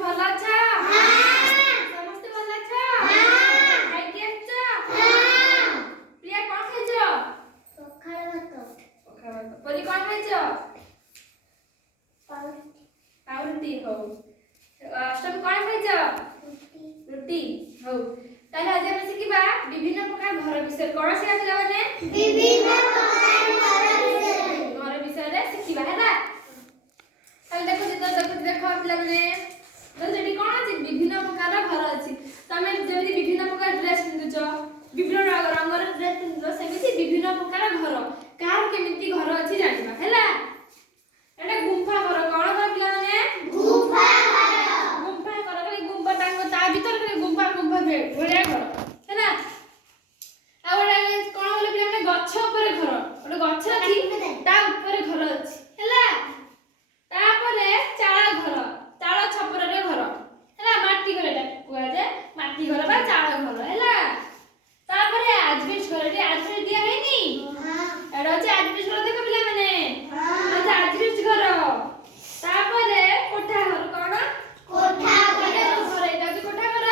ଭଲ ଅଛ? ସମସ୍ତେ ଭଲ ଅଛ? ଖାଇକି ଆସିଛ? ପ୍ରିୟା କଣ ଖାଇଛ? ପଖାଳ ଭାତ। ପରି କଣ ଖାଇଛ? ପାଉରୁଟି। ହଉ। ଅଷ୍ଟମୀ କଣ ଖାଇଛ? ରୁଟି। ହଉ। ତାହେଲେ ଆଜି ଆମେ ଶିଖିବା ବିଭିନ୍ନ ପ୍ରକାର ଘର ବିଷୟରେ। କଣ ଶିଖିବା ପିଲାମାନେ? ବିଭିନ୍ନ ପ୍ରକାର ଘର ବିଷୟରେ। ଘର ବିଷୟରେ ଶିଖିବା ହେଲା। ତାହେଲେ ଦେଖ ପିଲାମାନେ, ସେଠି କଣ ଅଛି? ବିଭିନ୍ନ ପ୍ରକାର ଘର ଅଛି। ତମେ ଯେମିତି ବିଭିନ୍ନ ପ୍ରକାର ଡ୍ରେସ୍ ପିନ୍ଧୁଛ, ବିଭିନ୍ନ ରଙ୍ଗର ଡ୍ରେସ୍ ପିନ୍ଧୁଛ, ସେମିତି ବିଭିନ୍ନ ପ୍ରକାର ଘର। କାହାର କେମିତି ଘର ଅଛି ଜାଣିବା ହେଲା। ଏଟା ଗୁମ୍ଫା ଘର। କଣ ଘର ପିଲାମାନେ? ଗୁମ୍ଫା ଘର। ଗୁମ୍ଫା ଘର ଖାଲି ଗୁମ୍ଫା ତା ଭିତରେ ଖାଲି ଗୁମ୍ଫା ଭଳିଆ ଘର ହେଲା। ଆଉ ଗୋଟେ କଣ କହିଲେ ପିଲାମାନେ? ଗଛ ଉପରେ ଘର। ଗୋଟେ ଗଛ ଅଛି ତା ଉପରେ ଘର ଅଛି ହେଲା। ତାପରେ ଚାଳ ଘର, ଚାଳ ଛପରରେ ଘର ହେଲା। ମାଟି ଘର ଏଟା କୁହାଯାଏ, ମାଟି ଘର ବା ଚାଳ ଘର ହେଲା। ତାପରେ ଆଜବେଷ୍ଟ ଘର, ଏଠି ଆଜବେଷ୍ଟ ଦିଆ ହେଇନି, ଏଟା ହଉଛି ଆଜବେଷ୍ଟ ଘର। ଦେଖ ପିଲାମାନେ, ଏଟା ଆଜବେଷ୍ଟ ଘର। ତାପରେ କୋଠା ଘର। କଣ? କୋଠା ଘର। ଘର ଏଟା ହଉଛି କୋଠା ଘର,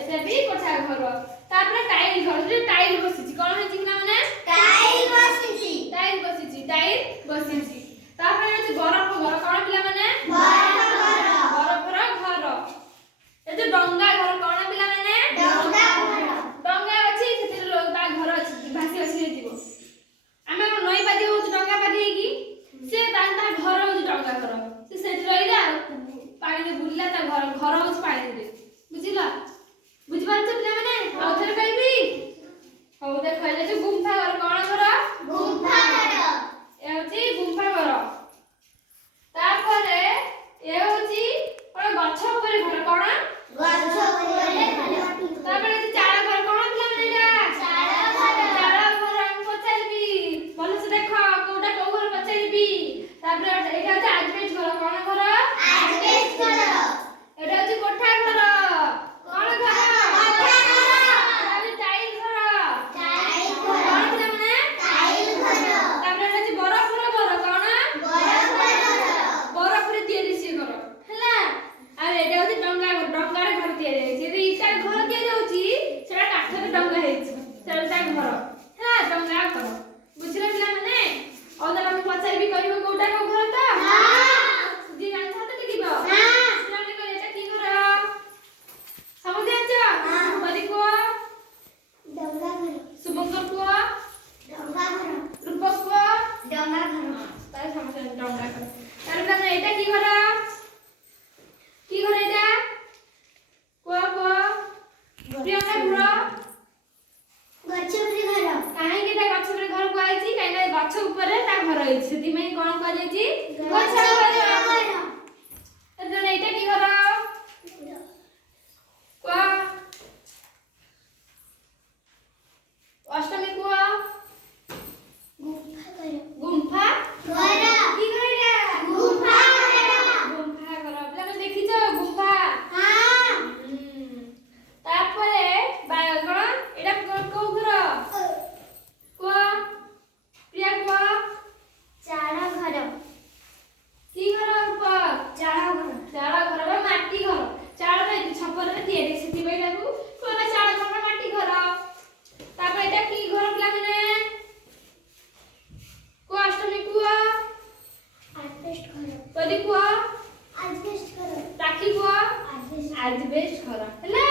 ଏଟା ବି କୋଠା ଘର। ତାପରେ ଟାଇଲ ଘର, ଯେ ଟାଇଲ ବସିଛି। କଣ ହେଇଛି ପିଲାମାନେ? ଟାଇଲ ବସିଛି। ଟାଇଲ ବସିଛି, ଟାଇଲ ବସିଛି। ତାପରେ ହଉଛି ବରଫ ଘର। କଣ ପିଲାମାନେ? ବରଫ ଘର। ବରଫର ଘର। ଏ ଯୋଉ ଡଙ୍ଗା ଘର। କଣ ପିଲାମାନେ? ଡଙ୍ଗା ଘର। ଡଙ୍ଗା ଅଛି, ସେଥିରେ ତା ଘର ଅଛି, ଭାସି ଭାସି ଯିବ। ଆମେ କଣ ନଈ ପାରି ହଉଛି ଡଙ୍ଗା ପାରି ହେଇକି, ସେ ତା ଘର ହଉଛି ଡଙ୍ଗା ଘର। ସେ ସେଠି ରହିଲା, ପାଣିରେ ବୁଲିଲା, ତା ଘର ହଉଛି ପାଣିରେ। ବୁଝିଲ? ବୁଝିପାରୁଛ ପିଲାମାନେ? ଆଉ ଥରେ କହିବି? ହଉ ଦେଖ, ଏଟା ଯୋଉ ଗୁମ୍ଫା ଘର। କଣ ଘର? ଗୁମ୍ଫା ଘର। ଏ ହଉଛି ଗୁମ୍ଫା ଘର। ତାପରେ ଏ ହଉଛି କଣ? ଗଛ ଉପରେ ଘର। କଣ? ଗଛ ଉପରେ ଘର। ତାପରେ ଏଠି ଚାଳ ଘର। କଣ ପିଲାମାନେ? ଏଟା ଚାଳ ଘର। ଚାଳ ଘର। ଆମେ ପଚାରିବି, ଭଲସେ ଦେଖ କୋଉଟା କୋଉ ଘର ପଚାରିବି। ତାପରେ ଏଇଟା ହଉଛି ଆଜବେଷ୍ଟ ଘର। କଣ ଘର? ଆଜବେଷ୍ଟ ଘର। ଏଟା ହଉଛି କୋଠା ଘର। କଣ ଘର? କୋଠା ଘର। ଏଟା ହଉଛି ଟାଇଲ ଘର। ଟାଇଲ କଣ ଘର। ପିଲାମାନେ? ଟାଇଲ ଘର। ତାପରେ ଏଟା ହଉଛି ବରଫର ଘର। କଣ? ବରଫ ଘର। ବରଫରେ ତିଆରି ସେ ଘର ହେଲା। ଆଉ ଏଟା ହଉଛି ଡଙ୍ଗା ଘର। ଡଙ୍ଗାରେ ଘର ତିଆରି ହେଇଛି। ଯଦି ଇଟାରେ ଘର ତିଆରି ହଉଛି, ସେଟା କାଠରେ ଡଙ୍ଗା ହେଇଛି, ସେଟା ତା ଘର ହେଲା, ଡଙ୍ଗା ଘର। ବୁଝିଲ ପିଲାମାନେ? ଆଉ ତାହେଲେ ଆମେ ପଚାରିବି, କହିବ କୋଉଟା କୋଉ ଘର ତ? ଯିଏ ଜାଣିଛ ହାତ ଟେକିବ। ପିଲାମାନେ କହିବେ ଏଟା କି ଘର? ସମସ୍ତେ ଜାଣିଛ? ପରି କୁହ। ଡଙ୍ଗା ଘର। ଶୁଭଙ୍କର କୁହ। ଡଙ୍ଗା ଘର। ରୂପ କୁହ। ଡଙ୍ଗା ଘର। ତାହେଲେ ସମସ୍ତେ ଡଙ୍ଗା ଘର। ତାହେଲେ ପିଲାମାନେ ଏଇଟା କି ଘର? କି ଘର ଏଇଟା? କୁହ କୁହ। ପ୍ରିୟଙ୍କା କୁହ। ଗଛ ଉପରେ ଘର। କାହିଁକି ଏଟା ଗଛ ଉପରେ ଘର କୁହାଯାଇଛି? କାହିଁକି ନା ଗଛ ଉପରେ ତା ଘର ହେଇଛି, ସେଥିପାଇଁ କଣ କୁହାଯାଇଛି? ଗଛ ଉପରେ ଘର। ତାହେଲେ ଏଇଟା କି ଘର? କୁହ। ଅଷ୍ଟମୀ କୁହ। ଗୁମ୍ଫା ଘର। ଗୁମ୍ଫା ଘର। କି ଘର ଏଇଟା? ଗୁମ୍ଫା ଘର। ଗୁମ୍ଫା ଘର। ପିଲାମାନେ ଦେଖିଛ ଗୁମ୍ଫା? ତାପରେ କଣ? ଏଇଟା କୋଉ ଘର? କୁହ। ପ୍ରିୟା କୁହ। ଚାଳ ଘର। କି ଘର? ରୂପ। ଚାଳ ଘର। ଚାଳ ଘର ବା ମାଟି ଘର। ଚାଳର ଛପରରେ ତିଆରି, ସେଥିପାଇଁ ତାକୁ କୁହାଯାଏ ଚାଳ ଘର, ମାଟି ଘର। ତାପରେ ଏଇଟା କି ଘର ପିଲାମାନେ? କୁହ ଅଷ୍ଟମୀ କୁହ। ଆଜବେଷ୍ଟ ଘର। ପରି କୁହ। ଆଜବେଷ୍ଟ ଘର। ରାକ୍ଷୀ କୁହ। ଆଜବେଷ୍ଟ। ଆଜବେଷ୍ଟ ଘର ହେଲା।